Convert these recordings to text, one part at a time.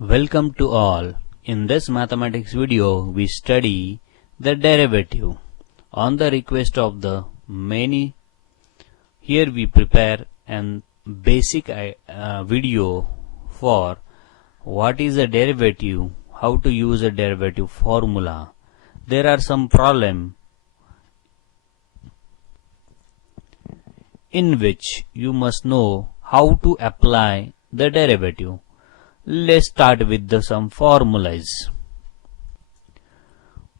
Welcome to all. In this mathematics video, we study the derivative. On the request of the many, here we prepare an basic video for what is a derivative, how to use a derivative formula. There are some problem in which you must know how to apply the derivative. Let's start with some formulas.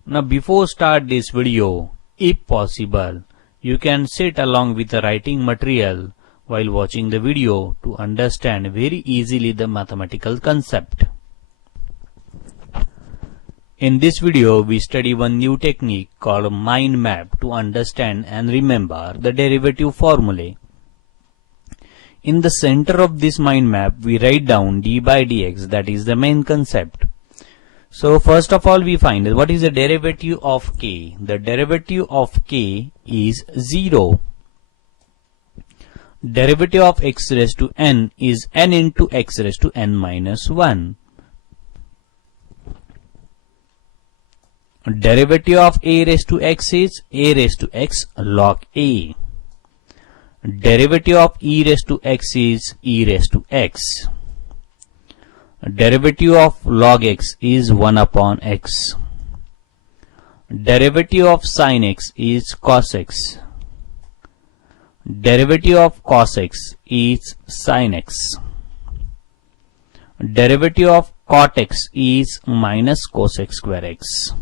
Now before start this video, if possible, you can sit along with the writing material while watching the video to understand very easily the mathematical concept. In this video, we study one new technique called mind map to understand and remember the derivative formulae. In the center of this mind map, we write down d by dx, that is the main concept. So first of all, we find what is the derivative of k. The derivative of k is 0. Derivative of x raised to n is n into x raised to n minus 1. Derivative of a raised to x is a raised to x log a. Derivative of e raised to x is e raised to x. Derivative of log x is 1 upon x. Derivative of sin x is cos x. Derivative of cos x is sin x. Derivative of cot x is minus cosec square x.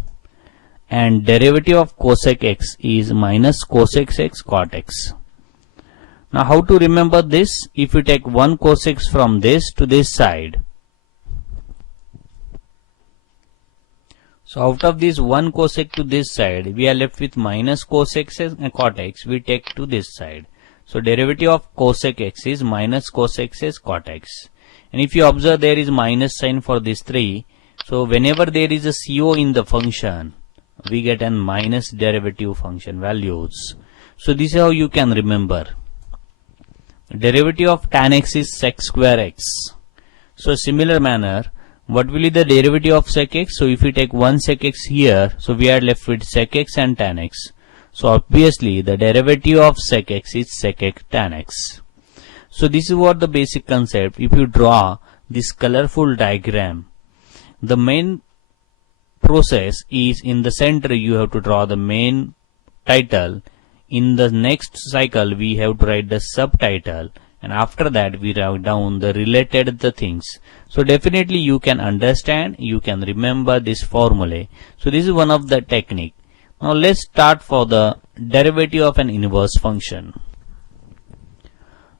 And derivative of cosec x is minus cosec x cot x. Now how to remember this? If you take 1 cosec from this to this side, so out of this 1 cosec to this side, we are left with minus cosec and cot x, we take to this side. So derivative of cosec x is minus cosec x cot x. And if you observe, there is minus sign for this 3. So whenever there is a CO in the function, we get an minus derivative function values. So this is how you can remember. Derivative of tan x is sec square x. So similar manner, what will be the derivative of sec x? So if we take 1 sec x here, so we are left with sec x and tan x. So obviously the derivative of sec x is sec x tan x. So this is what the basic concept. If you draw this colorful diagram, the main process is in the center you have to draw the main title. In the next cycle we have to write the subtitle, and after that we write down the related things. So definitely you can understand, you can remember this formula. So this is one of the technique. Now let's start for the derivative of an inverse function.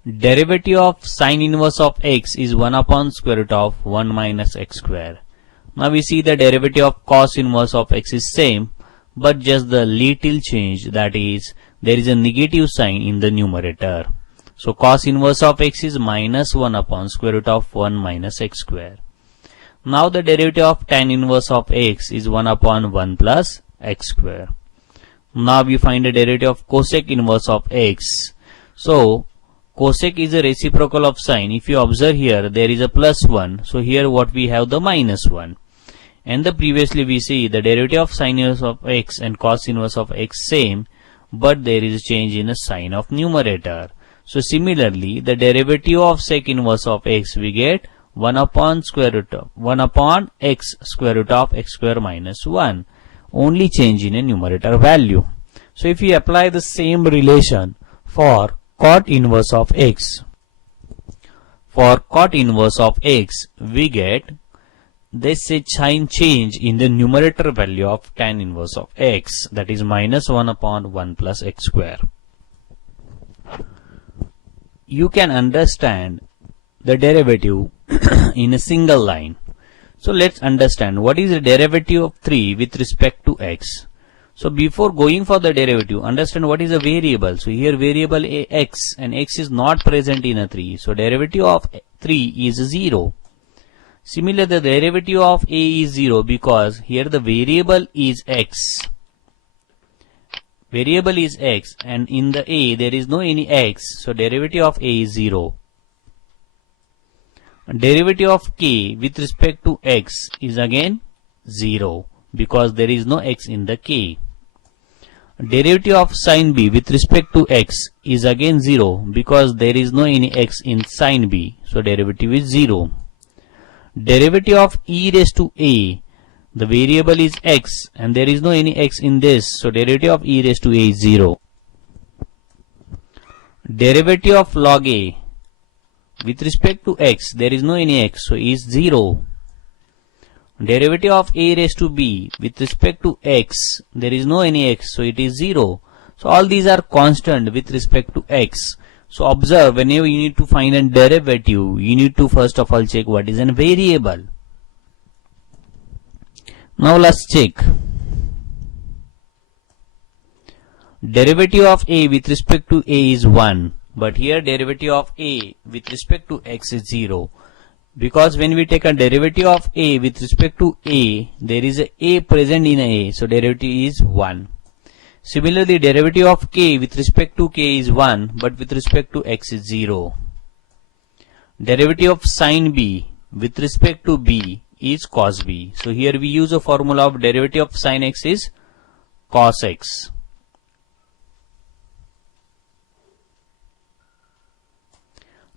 Derivative of sine inverse of x is 1 upon square root of 1 minus x square. Now we see the derivative of cos inverse of x is same, but just the little change, that is there is a negative sign in the numerator. So cos inverse of x is minus 1 upon square root of 1 minus x square. Now the derivative of tan inverse of x is 1 upon 1 plus x square. Now we find the derivative of cosec inverse of x. So cosec is a reciprocal of sine. If you observe here, there is a plus 1. So here what we have, the minus 1. And the previously we see the derivative of sine inverse of x and cos inverse of x same, but there is a change in the sign of numerator. So similarly, the derivative of sec inverse of x, we get 1 upon square root of 1 upon x square root of x square minus 1. Only change in a numerator value. So if we apply the same relation for cot inverse of x, for cot inverse of x, we get this is change in the numerator value of tan inverse of x, that is minus 1 upon 1 plus x square. You can understand the derivative in a single line. So let's understand what is the derivative of 3 with respect to x. So before going for the derivative, understand what is a variable. So here variable x, and x is not present in a 3. So derivative of 3 is 0. Similarly, the derivative of a is 0 because here the variable is x. Variable is x, and in the a there is no any x, so derivative of a is 0. Derivative of k with respect to x is again 0 because there is no x in the k. Derivative of sin b with respect to x is again 0 because there is no any x in sin b, so derivative is 0. Derivative of e raised to a, the variable is x and there is no any x in this, so derivative of e raised to a is 0. Derivative of log a with respect to x, there is no any x, so is 0. Derivative of a raised to b with respect to x, there is no any x, so it is 0. So all these are constant with respect to x. So observe, whenever you need to find a derivative, you need to first of all check what is a variable. Now let's check. Derivative of a with respect to a is 1, but here derivative of a with respect to x is 0. Because when we take a derivative of a with respect to a, there is a present in a, so derivative is 1. Similarly, derivative of k with respect to k is 1, but with respect to x is 0. Derivative of sin b with respect to b is cos b. So here we use a formula of derivative of sin x is cos x.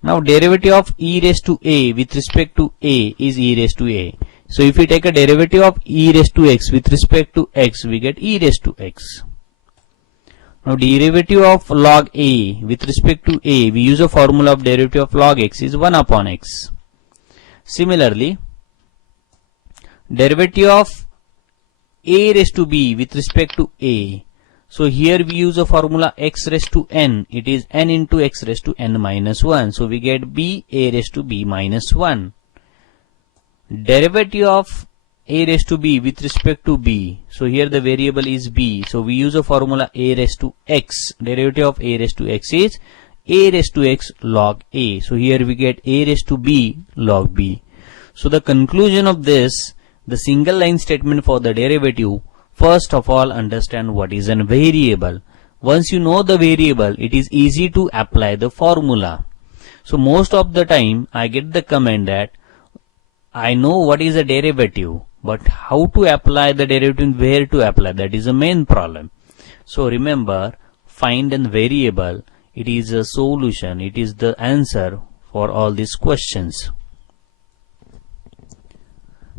Now derivative of e raised to a with respect to a is e raised to a. So if we take a derivative of e raised to x with respect to x, we get e raised to x. Now derivative of log a with respect to a, we use a formula of derivative of log x is 1 upon x. Similarly, derivative of a raised to b with respect to a. So here we use a formula x raised to n, it is n into x raised to n minus 1. So we get b a raised to b minus 1. Derivative of a raised to b with respect to b. So here the variable is b. So we use a formula a raised to x. Derivative of a raised to x is a raised to x log a. So here we get a raised to b log b. So the conclusion of this, the single line statement for the derivative, first of all understand what is a variable. Once you know the variable, it is easy to apply the formula. So most of the time I get the comment that I know what is a derivative, but how to apply the derivative and where to apply, that is the main problem. So remember, find a variable, it is a solution, it is the answer for all these questions.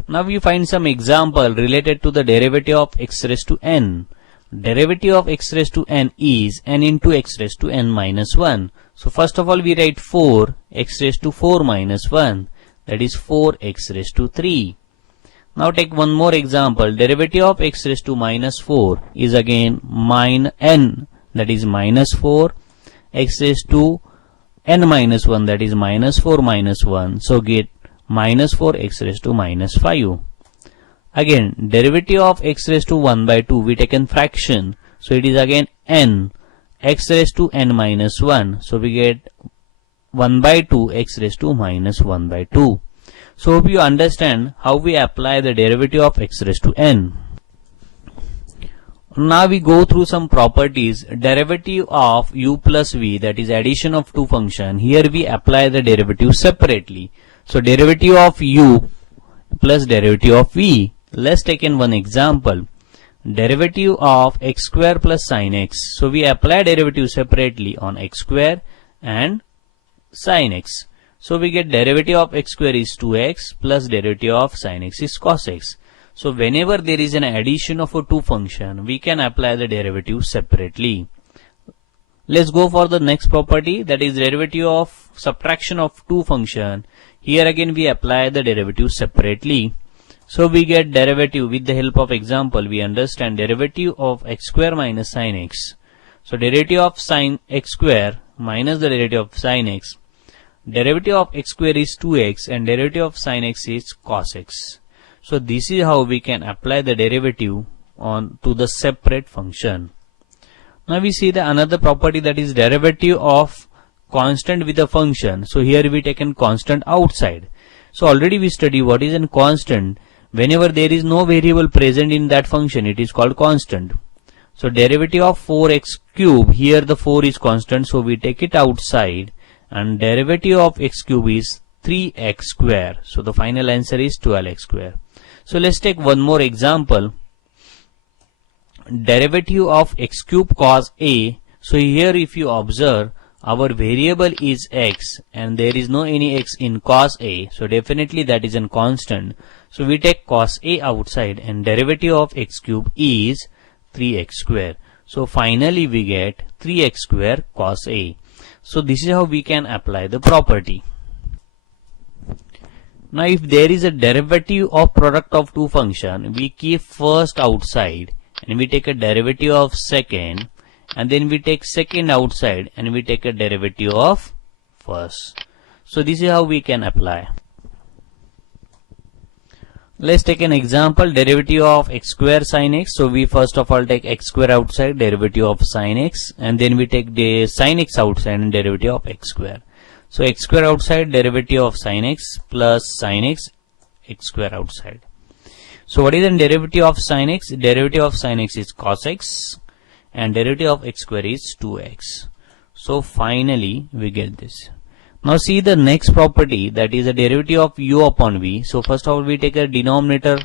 Now we find some example related to the derivative of x raised to n. Derivative of x raised to n is n into x raised to n minus 1. So first of all we write 4 x raised to 4 minus 1, that is 4x raised to 3. Now take one more example. Derivative of x raised to minus 4 is again n, that is minus 4, x raised to n minus 1, that is minus 4 minus 1. So get minus 4 x raised to minus 5. Again, derivative of x raised to 1 by 2, we take in fraction. So it is again n, x raised to n minus 1. So we get 1 by 2 x raised to minus 1 by 2. So hope you understand how we apply the derivative of x raised to n. Now we go through some properties. Derivative of u plus v, that is addition of two functions. Here we apply the derivative separately. So derivative of u plus derivative of v. Let's take in one example. Derivative of x square plus sin x. So we apply derivative separately on x square and sin x. So we get derivative of x square is 2x plus derivative of sin x is cos x. So whenever there is an addition of a two function, we can apply the derivative separately. Let's go for the next property, that is derivative of subtraction of two function. Here again we apply the derivative separately. So we get derivative with the help of example. We understand derivative of x square minus sin x. So derivative of sin x square minus the derivative of sin x. Derivative of x square is 2x and derivative of sin x is cos x. So this is how we can apply the derivative on to the separate function. Now we see the another property, that is derivative of constant with a function. So here we take a constant outside. So already we study what is a constant. Whenever there is no variable present in that function, it is called constant. So derivative of 4x cube, here the 4 is constant, so we take it outside, and derivative of x cube is 3x square. So the final answer is 12x square. So let's take one more example. Derivative of x cube cos a. So here if you observe, our variable is x and there is no any x in cos a. So definitely that is a constant. So we take cos a outside and derivative of x cube is 3x square. So finally we get 3x square cos a. So this is how we can apply the property. Now if there is a derivative of product of two functions, we keep first outside and we take a derivative of second, and then we take second outside and we take a derivative of first. So this is how we can apply. Let's take an example, derivative of x square sin x. So we first of all take x square outside, derivative of sin x, and then we take the sin x outside and derivative of x square. So x square outside, derivative of sin x plus sin x, x square outside. So what is the derivative of sin x? Derivative of sin x is cos x and derivative of x square is 2x. So finally we get this. Now see the next property, that is a derivative of u upon v. So first of all we take a denominator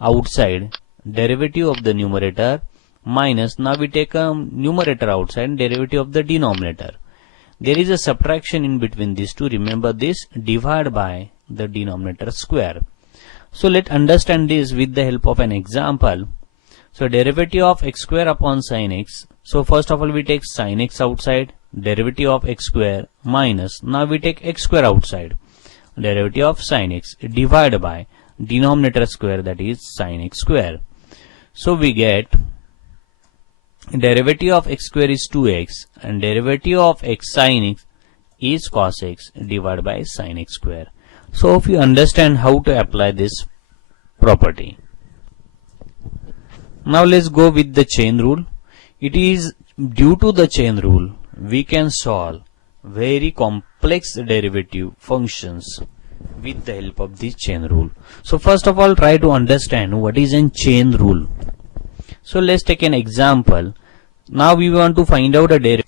outside, derivative of the numerator minus, now we take a numerator outside, derivative of the denominator. There is a subtraction in between these two, remember this, divide by the denominator square. So let's understand this with the help of an example. So derivative of x square upon sin x. So first of all we take sin x outside, derivative of x square minus, now we take x square outside, derivative of sin x, divided by denominator square, that is sin x square. So we get derivative of x square is 2x and derivative of x sin x is cos x divided by sin x square. So if you understand how to apply this property. Now let's go with the chain rule. It is due to the chain rule we can solve very complex derivative functions with the help of this chain rule. So first of all try to understand what is a chain rule. So let's take an example. Now we want to find out a derivative.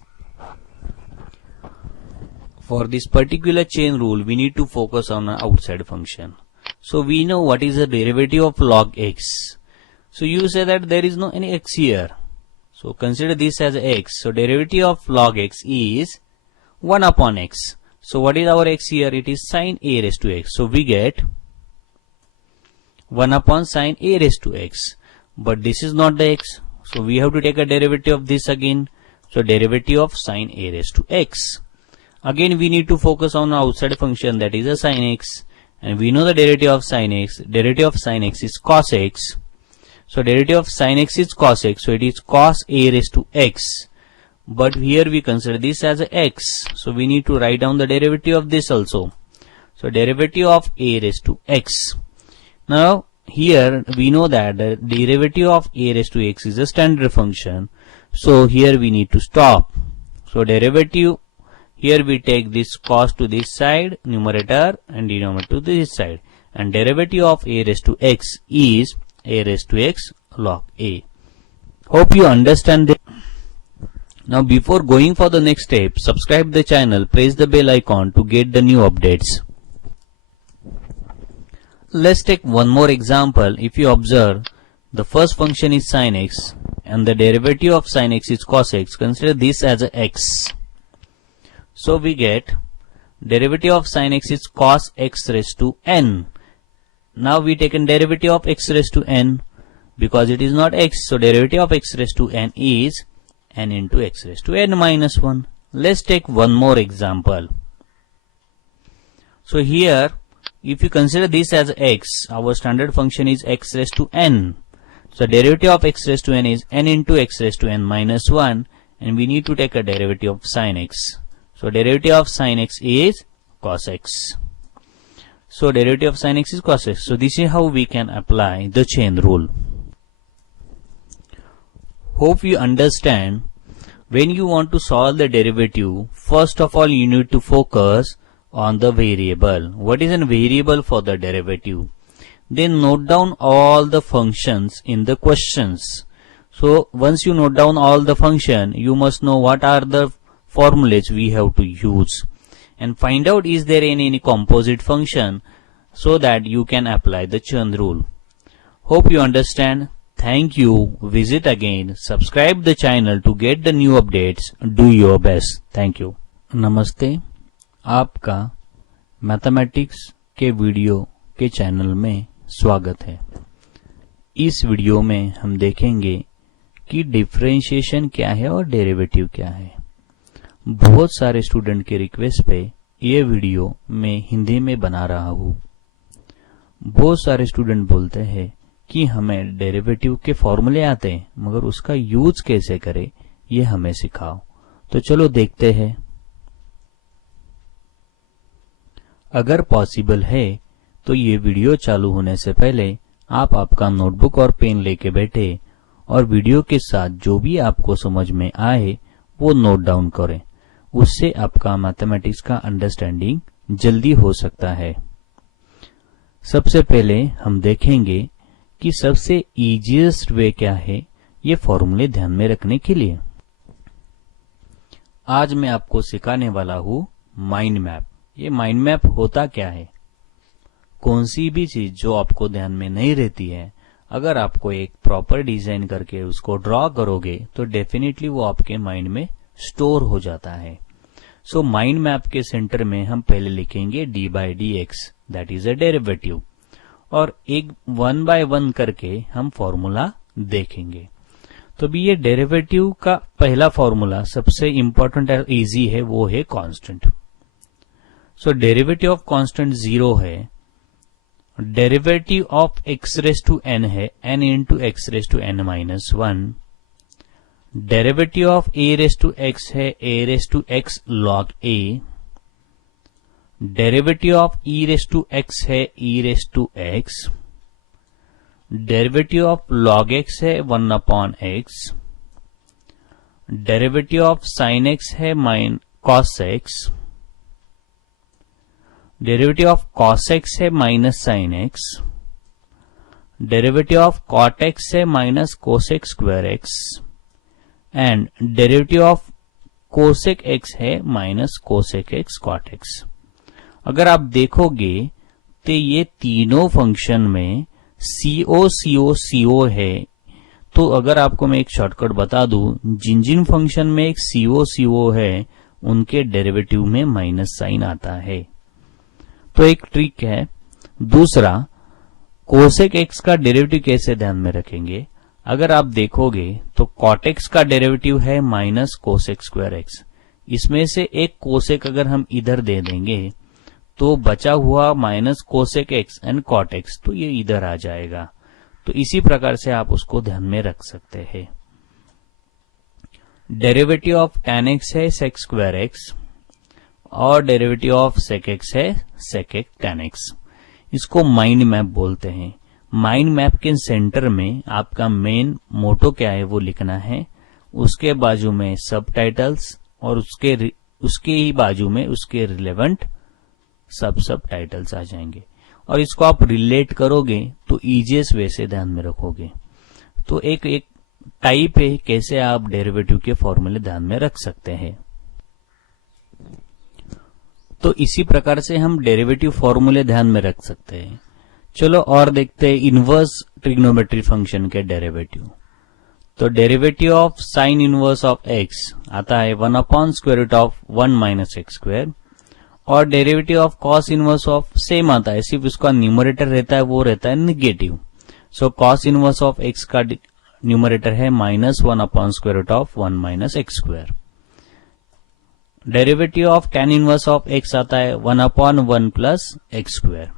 For this particular chain rule we need to focus on an outside function. So we know what is the derivative of log x. So you say that there is no any x here. So consider this as x. So derivative of log x is 1 upon x. So what is our x here? It is sin a raised to x. So we get 1 upon sin a raised to x. But this is not the x. So we have to take a derivative of this again. So derivative of sin a raised to x. Again we need to focus on outside function, that is a sin x. And we know the derivative of sin x. Derivative of sin x is cos x. So derivative of sin x is cos x. So it is cos a raised to x. But here we consider this as a x. So we need to write down the derivative of this also. So derivative of a raised to x. Now here we know that the derivative of a raised to x is a standard function. So here we need to stop. So derivative, here we take this cos to this side, numerator, and denominator to this side. And derivative of a raised to x is a raised to x log a. Hope you understand this. Now before going for the next step, subscribe the channel, press the bell icon to get the new updates. Let's take one more example. If you observe, the first function is sin x and the derivative of sin x is cos x. Consider this as a x. So we get derivative of sin x is cos x raised to n. Now we take a derivative of x raised to n because it is not x. So derivative of x raised to n is n into x raised to n minus 1. Let's take one more example. So here if you consider this as x, our standard function is x raised to n. So derivative of x raised to n is n into x raised to n minus 1, and we need to take a derivative of sin x. So derivative of sin x is cos x. So derivative of sin x is cos x. So this is how we can apply the chain rule. Hope you understand. When you want to solve the derivative, first of all you need to focus on the variable. What is a variable for the derivative? Then note down all the functions in the questions. So once you note down all the function, you must know what are the formulas we have to use. and find out is there any composite function so that you can apply the Chern rule. Hope you understand. Thank you. Visit again. Subscribe the channel to get the new updates. Do your best. Thank you. नमस्ते, आपका mathematics के video के channel में स्वागत है। इस video में हम देखेंगे कि डिफरेंशिएशन क्या है और डेरिवेटिव क्या है। बहुत सारे स्टूडेंट के रिक्वेस्ट पे ये वीडियो मैं हिंदी में बना रहा हूँ। बहुत सारे स्टूडेंट बोलते हैं कि हमें डेरिवेटिव के फॉर्मूले आते हैं मगर उसका यूज कैसे करें ये हमें सिखाओ। तो चलो देखते हैं। अगर पॉसिबल है तो ये वीडियो चालू होने से पहले आप आपका नोटबुक और पेन लेके बैठे और वीडियो के साथ जो भी आपको समझ में आए वो नोट डाउन करें। उससे आपका मैथमेटिक्स का अंडरस्टैंडिंग जल्दी हो सकता है। सबसे पहले हम देखेंगे कि सबसे इजीएस्ट वे क्या है ये फॉर्मूले ध्यान में रखने के लिए। आज मैं आपको सिखाने वाला हूँ माइंड मैप। ये माइंड मैप होता क्या है? कौन सी भी चीज जो आपको ध्यान में नहीं रहती है, अगर आपको एक प्रॉपर डिजाइन करके उसको ड्रॉ करोगे तो डेफिनेटली वो आपके माइंड में स्टोर हो जाता है। सो माइंड मैप के सेंटर में हम पहले लिखेंगे D by d x, that is a derivative, और एक 1 बाय 1 करके हम फॉर्मूला देखेंगे। तो भी ये डेरिवेटिव का पहला फॉर्मूला सबसे इंपॉर्टेंट और इजी है, वो है constant. So derivative of constant 0 है। Derivative of x raise to n है n into x raise to n minus 1। Derivative of a raise to x है a raise to x log a। Derivative of e raise to x है e raise to x। Derivative of log x है 1 upon x। Derivative of sin x है cos x। Derivative of cos x है minus sin x। Derivative of cot x है minus cosec square x। And derivative of cosec x है minus cosec x cot x। अगर आप देखोगे तो ये तीनों फंक्शन में CO है। तो अगर आपको मैं एक शॉर्टकट बता दूं, जिन जिन फंक्शन में एक CO है उनके डेरिवेटिव में माइनस साइन आता है। तो एक ट्रिक है। दूसरा, कोसेक एक्स का डेरिवेटिव कैसे ध्यान में रखेंगे? अगर आप देखोगे तो कॉट एक्स का डेरिवेटिव है माइनस कोसेक स्क्वायर एक्स। इसमें से एक कोसेक अगर हम इधर दे देंगे तो बचा हुआ minus cosec x and cot x, तो ये इधर आ जाएगा। तो इसी प्रकार से आप उसको ध्यान में रख सकते हैं। डेरिवेटिव ऑफ tan एक्स है sec स्क्वायर एक्स और डेरिवेटिव ऑफ sec एक्स है sec tan एक्स। इसको माइंड मैप बोलते हैं। माइंड मैप के सेंटर में आपका मेन मोटो क्या है वो लिखना है। उसके बाजू में सब टाइटल्स और उसके ही बाजू में उसके रिलेवेंट सब टाइटल्स आ जाएंगे। और इसको आप रिलेट करोगे तो इजीएस्ट वे से ध्यान में रखोगे। तो एक टाइप है कैसे आप डेरिवेटिव के फॉर्मूले ध्यान में रख सकते हैं। तो इसी प्रकार से हम डेरिवेटिव फॉर्मूले ध्यान में रख सकते हैं। चलो और देखते हैं इनवर्स ट्रिग्नोमेट्री फंक्शन के डेरिवेटिव। तो derivative of sine inverse of x आता है 1 upon square root of 1 minus x square, और derivative of cos inverse of same आता है, सिर्फ उसका न्यूमरेटर रहता है वो रहता है negative. So cos inverse of x का न्यूमरेटर है minus 1 upon square root of 1 minus x square. Derivative of tan inverse of x आता है 1 upon 1 plus x square.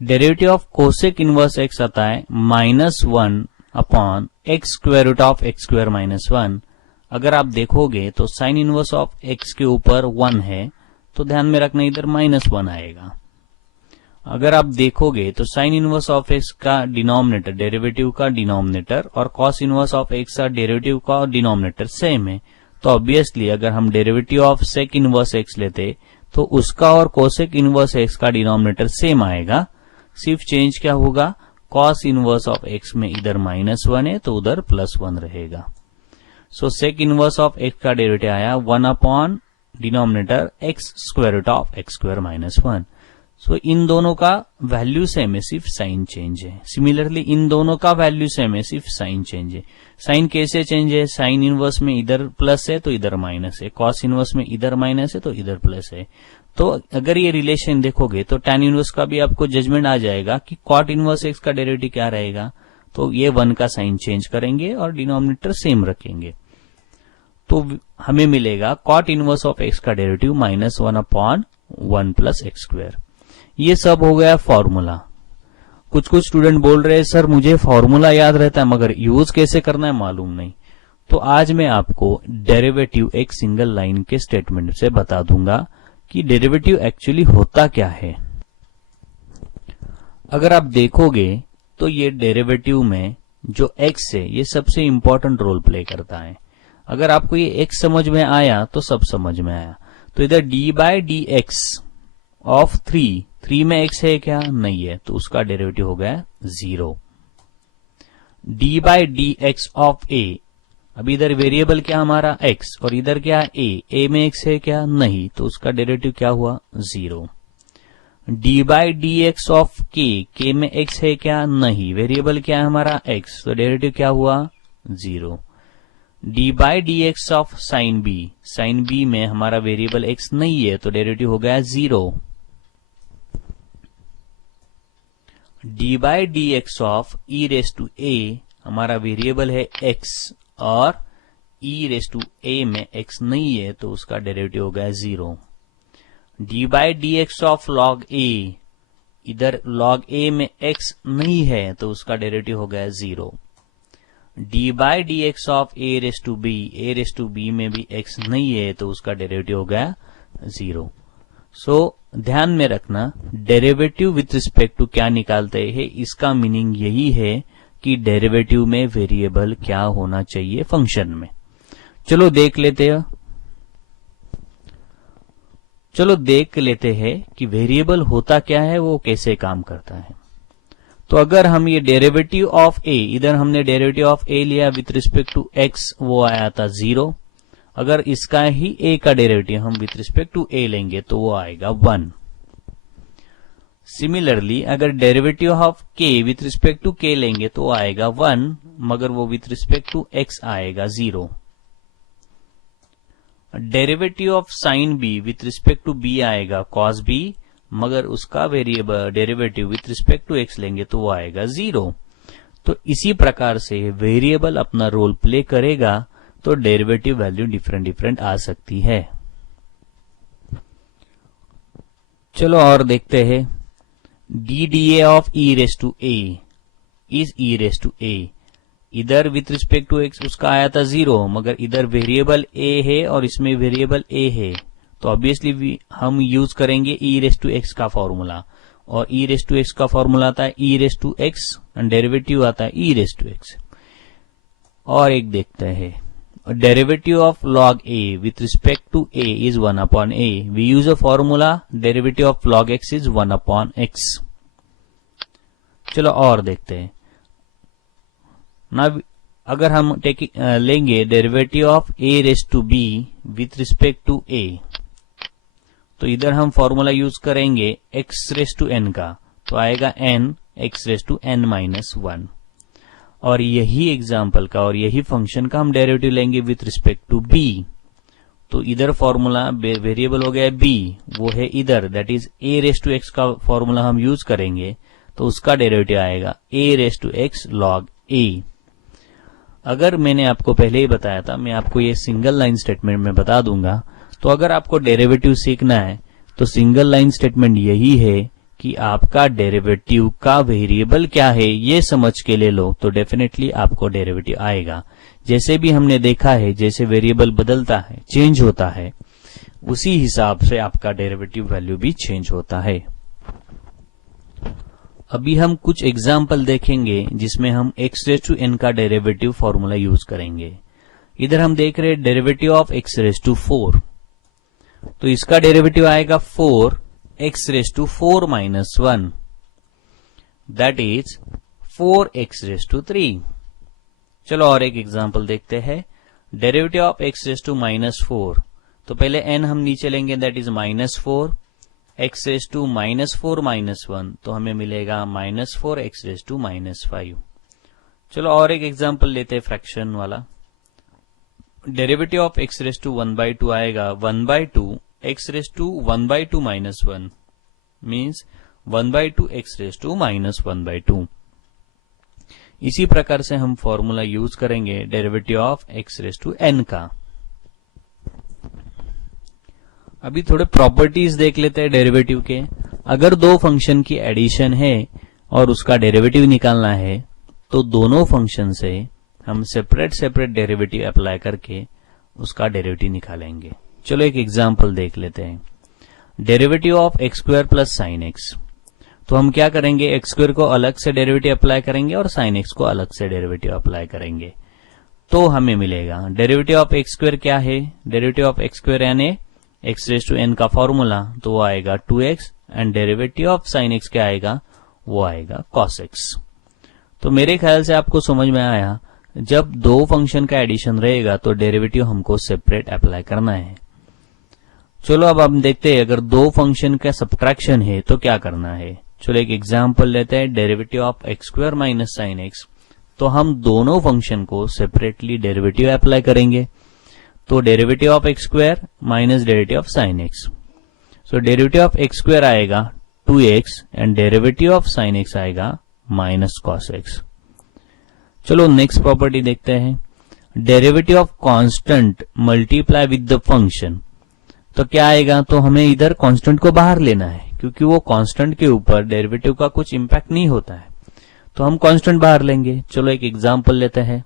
Derivative of cosec inverse x आता है minus 1 upon x square root of x square minus 1। अगर आप देखोगे तो sine inverse of x के ऊपर 1 है तो ध्यान में रखना इधर माइनस 1 आएगा। अगर आप देखोगे तो साइन इनवर्स ऑफ एक्स का डिनोमिनेटर, डेरिवेटिव का डिनोमिनेटर, और कॉस इनवर्स ऑफ एक्स का डेरिवेटिव का डिनोमिनेटर सेम है। तो ऑब्वियसली अगर हम derivative of sec inverse x लेते तो उसका और कोसेक इनवर्स एक्स का डिनोमिनेटर सेम आएगा। सिर्फ चेंज क्या होगा, कॉस इनवर्स ऑफ एक्स में इधर -1 है तो उधर +1 रहेगा। So sec inverse of x का डेरिवेटिव आया 1 upon denominator x square root of x square minus 1। So इन दोनों का वैल्यू सेम है, सिर्फ साइन चेंज है। सिमिलरली इन दोनों का वैल्यू सेम है, सिर्फ साइन चेंज है। साइन कैसे चेंज है? साइन इनवर्स में इधर प्लस है तो इधर माइनस है, कॉस इनवर्स में इधर माइनस है तो इधर प्लस है। तो अगर ये रिलेशन देखोगे तो tan इनवर्स का भी आपको जजमेंट आ जाएगा कि cot इनवर्स x का डेरिवेटिव क्या रहेगा। तो ये 1 का साइन चेंज करेंगे और डिनोमिनेटर सेम रखेंगे, तो हमें मिलेगा cot इनवर्स ऑफ x का derivative minus 1/1 plus x square. ये सब हो गया फॉर्मूला। कुछ स्टूडेंट बोल रहे हैं सर मुझे फॉर्मूला याद रहता है मगर यूज कैसे करना है मालूम नहीं। तो आज मैं आपको डेरिवेटिव एक सिंगल लाइन के स्टेटमेंट से बता दूंगा कि डेरिवेटिव एक्चुअली होता क्या है। अगर आप देखोगे तो ये डेरिवेटिव में जो x है ये सबसे इंपॉर्टेंट रोल प्ले करता है। अगर आपको ये x समझ में आया तो सब समझ में आया। तो इधर D by d x of 3 में x है क्या? नहीं है, तो उसका डेरिवेटिव हो गया 0। D by d x of a, अभी इधर वेरिएबल क्या हमारा x और इधर क्या a में x है क्या? नहीं, तो उसका डेरिवेटिव क्या हुआ? 0। D by d x of k में x है क्या? नहीं, वेरिएबल क्या है हमारा x, तो डेरिवेटिव क्या हुआ? 0। D by d x of sine b में हमारा वेरिएबल x नहीं है तो डेरिवेटिव हो गया 0। D by d x of e raise to a, हमारा वेरिएबल है x और e रेस टू a में x नहीं है तो उसका डेरिवेटिव हो गया 0। D by d x of log a, इधर लॉग a में x नहीं है तो उसका डेरिवेटिव हो गया 0। D by d x of a raise to b में भी x नहीं है तो उसका डेरिवेटिव हो गया 0। सो ध्यान में रखना, डेरिवेटिव विथ रिस्पेक्ट टू क्या निकालते हैं, इसका मीनिंग यही है कि डेरिवेटिव में वेरिएबल क्या होना चाहिए फंक्शन में। चलो देख लेते हैं कि वेरिएबल होता क्या है, वो कैसे काम करता है। तो अगर हम ये डेरिवेटिव ऑफ a, इधर हमने डेरिवेटिव ऑफ a लिया विथ रिस्पेक्ट टू x, वो आया था 0। अगर इसका ही a का डेरिवेटिव हम विथ रिस्पेक्ट टू a लेंगे तो वो आएगा 1। सिमिलरली अगर derivative of k with respect to k लेंगे तो आएगा 1, मगर वो विथ रिस्पेक्ट टू x आएगा 0। Derivative of sine b with respect to b आएगा cos b, मगर उसका variable derivative with respect to x लेंगे तो वो आएगा 0। तो इसी प्रकार से वेरिएबल अपना रोल प्ले करेगा तो डेरिवेटिव वैल्यू डिफरेंट आ सकती है। चलो और देखते हैं। D d a of e raise to a is e raise to a, इधर विथ रिस्पेक्ट टू एक्स उसका आया था 0, मगर इधर वेरिएबल a है और इसमें वेरिएबल a है, तो ऑब्वियसली हम यूज करेंगे e रेस टू एक्स का फॉर्मूला, और e रेस टू एक्स का फॉर्मूला आता है e raise to x and derivative आता है e रेस टू एक्स। और एक देखते हैं, derivative of log a with respect to a is 1 upon a. We use a formula derivative of log x is 1 upon x. चलो और देखते हैं ना। अगर हम लेंगे derivative of a raise to b with respect to a, तो इधर हम फॉर्मूला यूज करेंगे x रेस टू n का, तो आएगा n x raise to n minus 1। और यही एग्जाम्पल का और यही फंक्शन का हम डेरिवेटिव लेंगे विथ रिस्पेक्ट टू b, तो इधर फॉर्मूला वेरिएबल हो गया b, वो है इधर, that is a raise to x का फॉर्मूला हम यूज करेंगे तो उसका डेरिवेटिव आएगा a raise to x log a। अगर मैंने आपको पहले ही बताया था, मैं आपको ये सिंगल लाइन स्टेटमेंट में बता दूंगा। तो अगर आपको डेरिवेटिव सीखना है तो सिंगल लाइन स्टेटमेंट यही है कि आपका डेरिवेटिव का वेरिएबल क्या है ये समझ के ले लो, तो डेफिनेटली आपको डेरिवेटिव आएगा। जैसे भी हमने देखा है, जैसे वेरिएबल बदलता है, चेंज होता है, उसी हिसाब से आपका डेरिवेटिव वैल्यू भी चेंज होता है। अभी हम कुछ एग्जाम्पल देखेंगे जिसमें हम x रेस टू n का डेरिवेटिव फॉर्मूला यूज करेंगे। इधर हम देख रहे हैं derivative of x raise to 4, तो इसका डेरिवेटिव आएगा 4 x raise to 4 minus 1, that is 4x raise to 3। चलो और एक एग्जाम्पल देखते हैं। Derivative of x raise to minus 4, तो पहले n हम नीचे लेंगे, that is -4 x raise to -4 -1, तो हमें मिलेगा -4 x रेज टू -5। चलो और एक एग्जांपल लेते हैं फ्रैक्शन वाला। Derivative of x raise to 1/2 आएगा 1/2 x raise to 1/2 -1 means 1/2 x raise to -1/2। इसी प्रकार से हम फॉर्मूला यूज करेंगे derivative of x raise to n का। अभी थोड़े प्रॉपर्टीज देख लेते हैं डेरिवेटिव के। अगर दो फंक्शन की एडिशन है और उसका डेरिवेटिव निकालना है तो दोनों फंक्शन से हम सेपरेट डेरिवेटिव अप्लाई करके उसका डेरिवेटिव निकालेंगे। चलो एक एग्जांपल देख लेते हैं। Derivative of x square plus sine x, तो हम क्या करेंगे, एक्स स्क्वायर को अलग से डेरिवेटिव अप्लाई करेंगे और साइन एक्स को अलग से डेरिवेटिव अप्लाई करेंगे, तो हमें मिलेगा डेरिवेटिव ऑफ एक्स स्क्वायर क्या है, डेरिवेटिव ऑफ एक्स स्क्वायर यानी एक्स रेज टू एन का फॉर्मूला, तो वो आएगा 2x and derivative of sine x क्या आएगा, वो आएगा cos x। तो मेरे ख्याल से आपको समझ में आया, जब दो फंक्शन का एडिशन रहेगा तो डेरिवेटिव हमको सेपरेट अप्लाई करना है। चलो अब हम देखते हैं अगर दो फंक्शन का सब्ट्रैक्शन है तो क्या करना है। चलो एक एग्जांपल लेते हैं, derivative of x square minus sine x, तो हम दोनों फंक्शन को सेपरेटली डेरिवेटिव अप्लाई करेंगे। तो derivative of x square minus derivative of sine x, so derivative of x square आएगा 2x and derivative of sine x आएगा minus cos x. चलो next property देखते हैं, derivative of constant multiply with the function, तो क्या आएगा, तो हमें इधर कांस्टेंट को बाहर लेना है क्योंकि वो कांस्टेंट के ऊपर डेरिवेटिव का कुछ इंपैक्ट नहीं होता है, तो हम कांस्टेंट बाहर लेंगे। चलो एक एग्जांपल लेते हैं,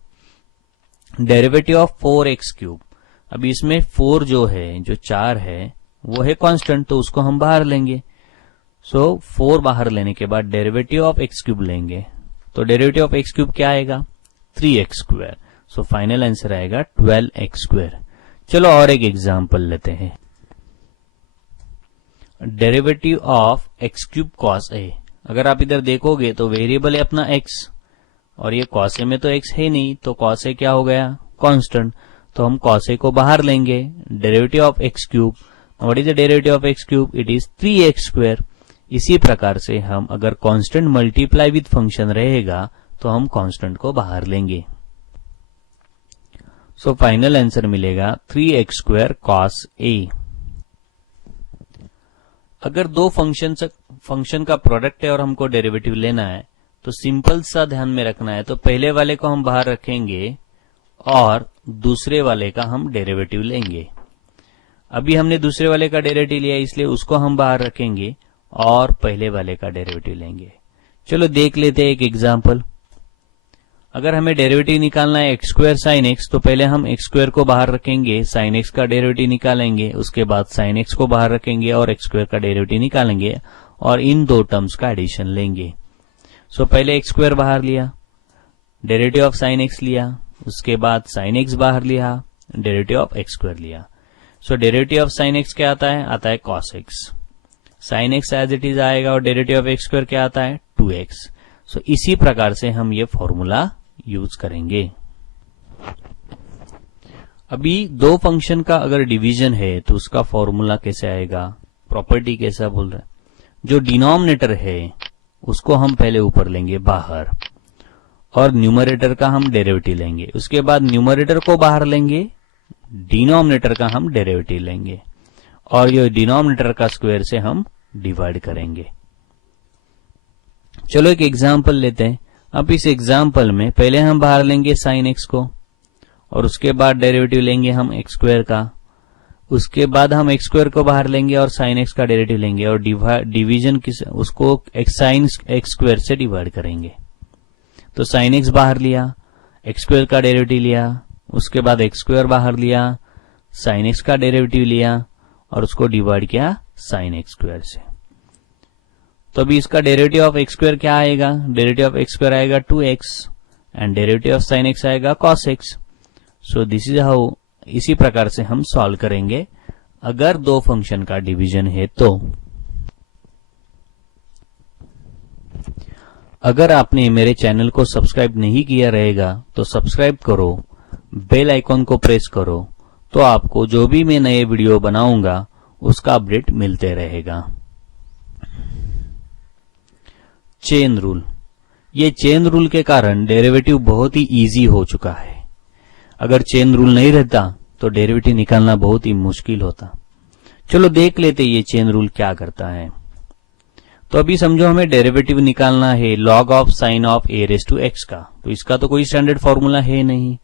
डेरिवेटिव ऑफ 4x क्यूब, अब इसमें 4 जो है, जो 4 है वो है कांस्टेंट, तो उसको हम बाहर लेंगे। सो 4 बाहर लेने के बाद डेरिवेटिव ऑफ एक्स क्यूब लेंगे, तो डेरिवेटिव ऑफ एक्स क्यूब क्या आएगा, 3x square. So final answer आएगा 12x स्क्वायर। चलो और एक एग्जांपल लेते हैं, derivative of x cube cos a, अगर आप इधर देखोगे तो वेरिएबल है अपना x और ये कॉस ए में तो x है नहीं, तो कॉस ए क्या हो गया, कांस्टेंट, तो हम कॉस ए को बाहर लेंगे। Derivative of x cube, what is the derivative of x cube, it is 3x square. इसी प्रकार से हम अगर कांस्टेंट मल्टीप्लाई विद फंक्शन रहेगा तो हम कांस्टेंट को बाहर लेंगे। सो फाइनल आंसर मिलेगा 3x स्क्वायर कॉस ए। अगर दो फंक्शन का प्रोडक्ट है और हमको डेरिवेटिव लेना है तो सिंपल सा ध्यान में रखना है, तो पहले वाले को हम बाहर रखेंगे और दूसरे वाले का हम डेरिवेटिव लेंगे। अभी हमने दूसरे वाले का डेरिवेटिव लिया इसलिए उसको हम बाहर रखेंगे और पहले वाले का डेरिवेटिव लेंगे। चलो देख लेते हैं एक एग्जांपल। अगर हमें डेरिवेटिव निकालना है एक्स स्क्वायर साइन एक्स, तो पहले हम एक्स स्क्वायर को बाहर रखेंगे, साइन एक्स का डेरिवेटिव निकालेंगे, उसके बाद साइन एक्स को बाहर रखेंगे और एक्स स्क्वायर का डेरिवेटिव निकालेंगे और इन दो टर्म्स का एडिशन लेंगे। सो पहले एक्स स्क्वायर बाहर लिया, डेरिवेटिव ऑफ साइन एक्स लिया, उसके बाद साइन एक्स बाहर लिया, डेरिवेटिव ऑफ एक्स स्क्वायर लिया। So derivative of sine x क्या आता है cos x, sine x as it is आएगा और डेरिवेटिव ऑफ एक्स स्क्वायर क्या आता है 2x। सो इसी प्रकार से हम ये फॉर्मूला यूज करेंगे। अभी दो फंक्शन का अगर डिवीजन है तो उसका फॉर्मूला कैसे आएगा, प्रॉपर्टी कैसा बोल रहा है, जो डिनोमिनेटर है उसको हम पहले ऊपर लेंगे बाहर और न्यूमरेटर का हम डेरिवेटिव लेंगे, उसके बाद न्यूमरेटर को बाहर लेंगे, डिनोमिनेटर का हम डेरिवेटिव लेंगे और ये डिनोमिनेटर का स्क्वायर से हम डिवाइड करेंगे। चलो एक एग्जांपल लेते हैं। अब इस एग्जांपल में पहले हम बाहर लेंगे साइन एक्स को और उसके बाद डेरिवेटिव लेंगे हम एक्स स्क्वायर का, उसके बाद हम एक्स स्क्वायर को बाहर लेंगे और साइन एक्स का डेरिवेटिव लेंगे और डिवीजन उसको साइन एक्स स्क्वायर से डिवाइड करेंगे। तो साइन एक्स बाहर लिया, एक्स स्क्वायर का डेरिवेटिव लिया, उसके बाद एक्स स्क्वायर बाहर लिया, साइन एक्स का डेरिवेटिव लिया और उसको डिवाइड किया साइन एक्स स्क्वायर से। तो अभी इसका डेरिवेटिव ऑफ एक्स स्क्वायर क्या आएगा, डेरिवेटिव ऑफ एक्स स्क्वायर आएगा 2x and derivative of sine x आएगा cos x। So this is how, इसी प्रकार से हम सॉल्व करेंगे अगर दो फंक्शन का डिवीजन है तो। अगर आपने मेरे चैनल को सब्सक्राइब नहीं किया रहेगा तो सब्सक्राइब करो, बेल आइकॉन को प्रेस करो तो आपको जो भी मैं नए वीडियो बनाऊंगा उसका अपडेट मिलते रहेगा। चेन रूल, ये चेन रूल के कारण डेरिवेटिव बहुत ही इजी हो चुका है। अगर चेन रूल नहीं रहता तो डेरिवेटिव निकालना बहुत ही मुश्किल होता। चलो देख लेते ये चेन रूल क्या करता है। तो अभी समझो हमें डेरिवेटिव निकालना है log of sine of a raise to x का, तो इसका तो कोई स्टैंडर्ड फॉर्मूला है नहीं।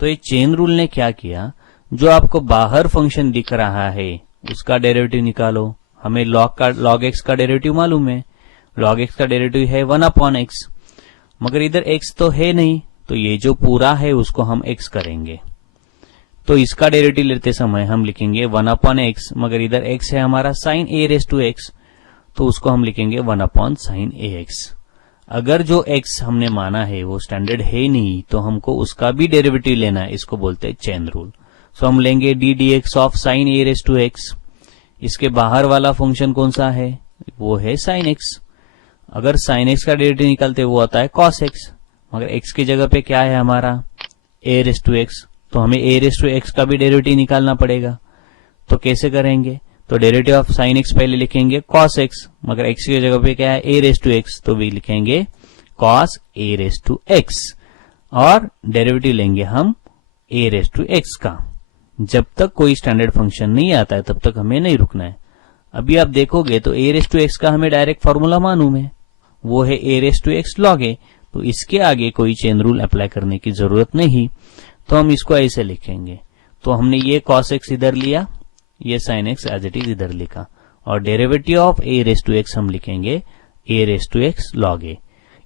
तो ये चेन रूल ने क्या किया, जो आपको बाहर फंक्शन दिख रहा है उसका डेरिवेटिव निकालो। हमें log x का डेरिवेटिव मालूम है, log x का डेरिवेटिव है 1/x, मगर इधर x तो है नहीं, तो ये जो पूरा है उसको हम x करेंगे। तो इसका डेरिवेटिव लेते समय हम लिखेंगे 1/x, मगर इधर x है हमारा sine a raise to x, तो उसको हम लिखेंगे 1/sin ax। अगर जो x हमने माना है वो स्टैंडर्ड है नहीं तो हमको उसका भी डेरिवेटिव लेना है, इसको बोलते हैं चेन रूल। सो हम लेंगे d d x of sine a raise to x. इसके बाहर वाला फंक्शन कौन सा है, वो है साइन एक्स। अगर साइन एक्स का डेरिवेटिव निकालते वो आता है कॉस एक्स, मगर x की जगह पे क्या है हमारा ए रेस टू एक्स, तो हमें ए रेस टू एक्स का भी डेरिवेटिव निकालना पड़ेगा। तो कैसे करेंगे, तो डेरिवेटिव ऑफ साइन एक्स पहले लिखेंगे कॉस एक्स, मगर x की जगह पे क्या है ए रेस टू एक्स, तो भी लिखेंगे cos a raise to x, और डेरिवेटिव लेंगे हम ए रेस टू एक्स का। जब तक कोई स्टैंडर्ड फंक्शन नहीं आता है तब तक हमें नहीं रुकना है। अभी आप देखोगे तो ए रेस टू एक्स का हमें डायरेक्ट फॉर्मूला मालूम है, वो है ए रेस टू एक्स लॉग ए, तो इसके आगे कोई चेन रूल अप्लाई करने की जरूरत नहीं। तो हम इसको ऐसे लिखेंगे, तो हमने ये कॉस एक्स इधर लिया, ये sine x as it is इधर लिखा, और derivative of a raise to x हम लिखेंगे a raise to x log a.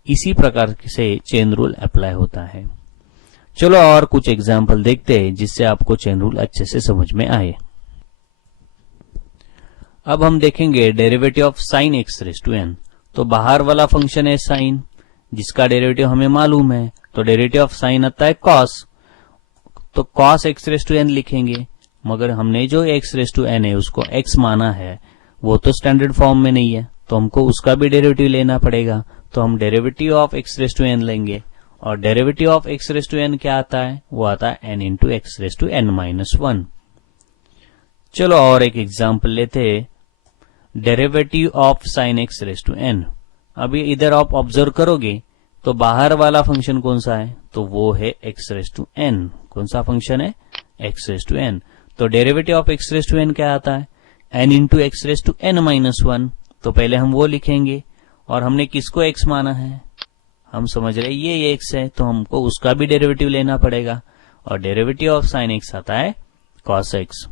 इसी प्रकार से चेन रूल अप्लाई होता है। चलो और कुछ एग्जाम्पल देखते हैं जिससे आपको चेन रूल अच्छे से समझ में आए। अब हम देखेंगे derivative of sine x raise to n. तो बाहर वाला फंक्शन है साइन, जिसका डेरिवेटिव हमें मालूम है, तो डेरिवेटिव ऑफ साइन आता है कॉस, तो cos x raise to n लिखेंगे। मगर हमने जो एक्स रेस टू एन है उसको एक्स माना है, वो तो स्टैंडर्ड फॉर्म में नहीं है, तो हमको उसका भी डेरिवेटिव लेना पड़ेगा। तो हम derivative of x raise to n लेंगे, और derivative of x raise to n क्या आता है, वो आता है n into x raise to n minus 1। चलो और एक एग्जाम्पल लेते हैं, derivative of sine x raise to n. अभी इधर आप ऑब्जर्व करोगे तो बाहर वाला फंक्शन कौन सा है, तो वो है एक्स रेस टू एन। कौन सा फंक्शन है, एक्स रेस टू एन। तो derivative of x raise to n क्या आता है, n into x raise to n minus 1। तो पहले हम वो लिखेंगे, और हमने किसको एक्स माना है, हम समझ रहे ये एक्स है, तो हमको उसका भी डेरिवेटिव लेना पड़ेगा, और डेरिवेटिव ऑफ साइन एक्स आता है कॉस एक्स।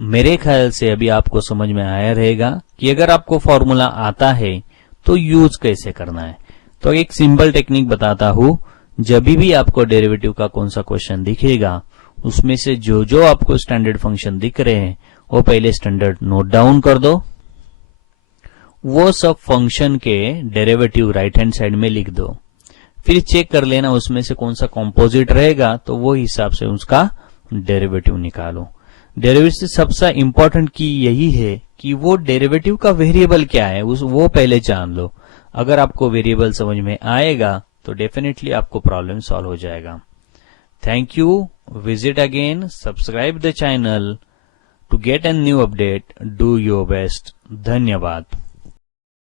मेरे ख्याल से अभी आपको समझ में आया रहेगा कि अगर आपको फॉर्मूला आता है तो यूज कैसे करना है। तो एक सिंपल टेक्निक बताता हूं, जब भी आपको डेरिवेटिव का कौन सा क्वेश्चन दिखेगा उसमें से जो जो आपको स्टैंडर्ड फंक्शन दिख रहे हैं वो पहले स्टैंडर्ड नोट डाउन कर दो, वो सब फंक्शन के डेरिवेटिव राइट हैंड साइड में लिख दो, फिर चेक कर लेना उसमें से कौन सा कॉम्पोजिट रहेगा, तो वो हिसाब से उसका डेरिवेटिव निकालो। डेरिवेटिव से सबसे इंपॉर्टेंट की यही है कि वो डेरिवेटिव का वेरिएबल क्या है वो पहले जान लो। अगर आपको वेरिएबल समझ में आएगा तो डेफिनेटली आपको प्रॉब्लम सॉल्व हो जाएगा। Thank you, visit again, subscribe the channel to get a new update, do your best. धन्यवाद।